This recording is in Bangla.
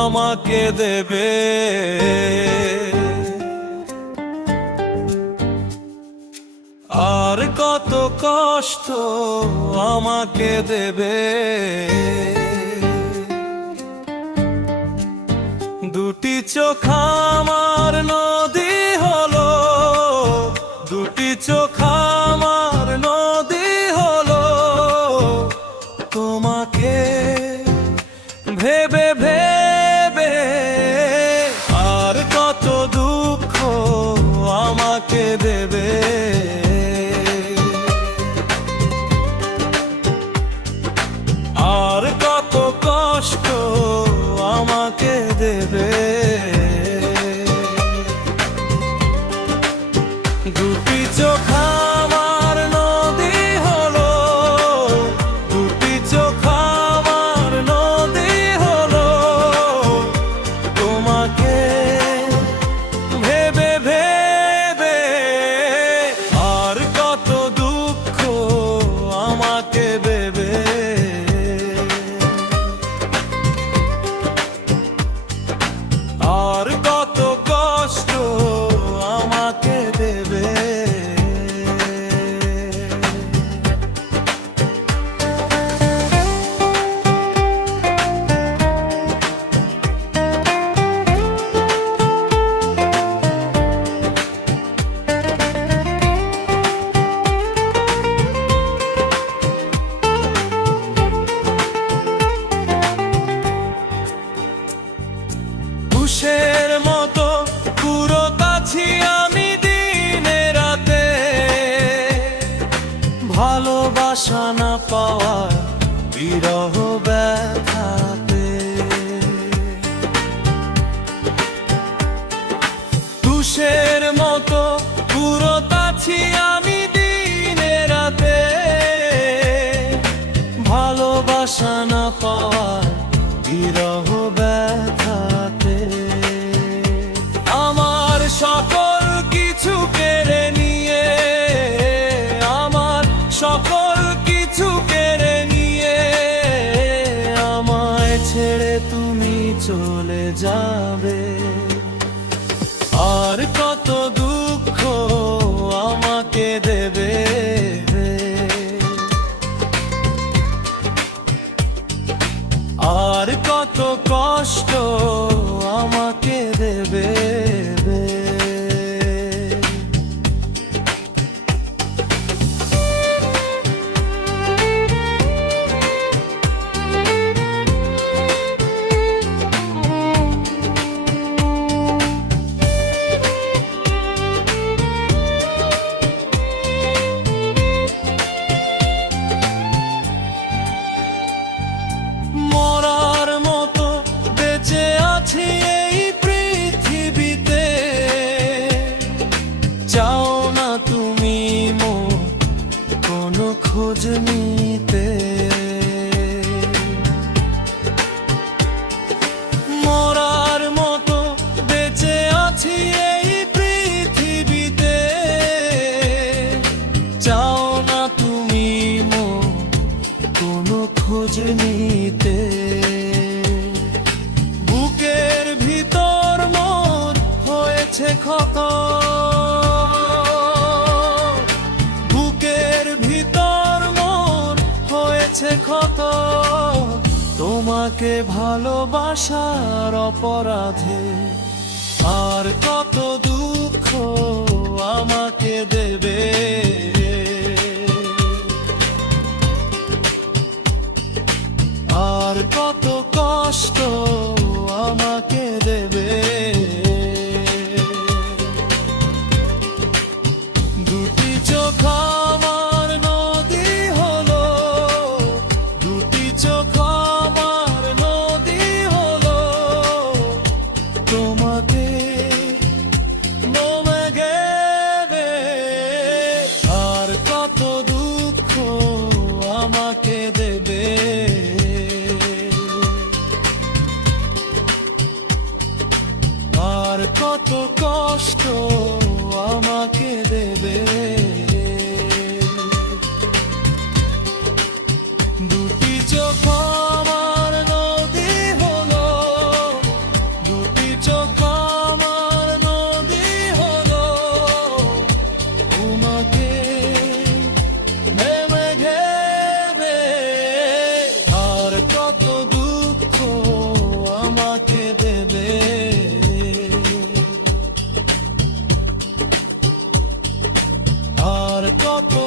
আমাকে দেবে। আর কত কষ্ট আমাকে দেবে। দুটি চোখ আমার নদী হলো, দুটি চোখ আমার নদী হলো, তোমাকে ভেবে ভেবে। আর কত দুঃখ আমাকে দেবে। আর কত কষ্ট আমাকে দেবে। দুটি চোখ আমার নদী হলো, দুটি চোখ আমার নদী হলো, তোমাকে ভেবে ভেবে। আর কত দুঃখ আমাকে দেবে। আর কত কষ্ট আমাকে দেবে। তুষের মতো পুরোত আছি আমি দিনে রাতে, ভালোবাসা না পাওয়ার বিরহ ব্যথাতে। তুষের মতো পুরোত আছি আমি দিনে রাতে, ভালোবাসা না পাওয়ার বিরহ ব্যথাতে। আমার সকল কিছু কেড়ে নিয়ে, আমার সকল কিছু কেড়ে নিয়ে, আমায় ছেড়ে তুমি চলে যাবে। আর কত দুঃখ আমাকে দেবে। আর কত কষ্ট আমাকে দেবে। মরার মতো বেঁচে আছি এই পৃথিবীতে, চাও না তুমি মোর কোনো খোঁজ নিতে। মরার মতো বেঁচে আছি এই পৃথিবীতে, চাও না তুমি মোর কোনো খোঁজ নিতে। বুকের ভিতর মোর হয়েছে ক্ষত, বুকের ভিতর মোর হয়েছে ক্ষত, তোমাকে ভালোবাসার অপরাধে। আর কত দুঃখ আমাকে দেবে। আর কত কষ্ট আমাকে দেবে। দুটি চোখ আমার নদী হলো, দুটি চোখ আমার নদী হলো, তোমাকে মমে গেবে। আর কত দুঃখ আমাকে দেবে। আর কত কষ্ট আমাকে দেবে। দুটি চোখ আমার নদী হলো, মতো